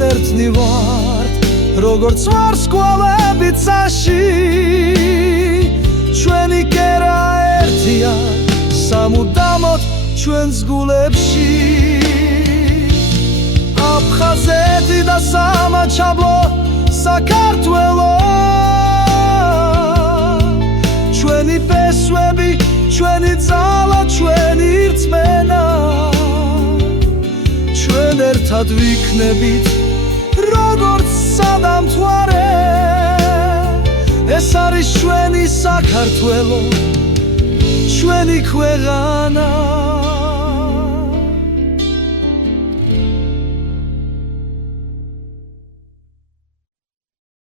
ჩვენ ერთნი ვართ როგორც ვარსკვლავები წაში ჩვენი კერა ერთია სამუდამოდ ჩვენს გულებში აფხაზეთი და სამაჩაბლო საქართველო ჩვენი ფესვები ჩვენი ძალა ჩვენი რწმენა ჩვენ ერთად ვიქნებით როგორც სადამთვარე ეს არის ჩვენი საქართველო ჩვენი ქვეყანა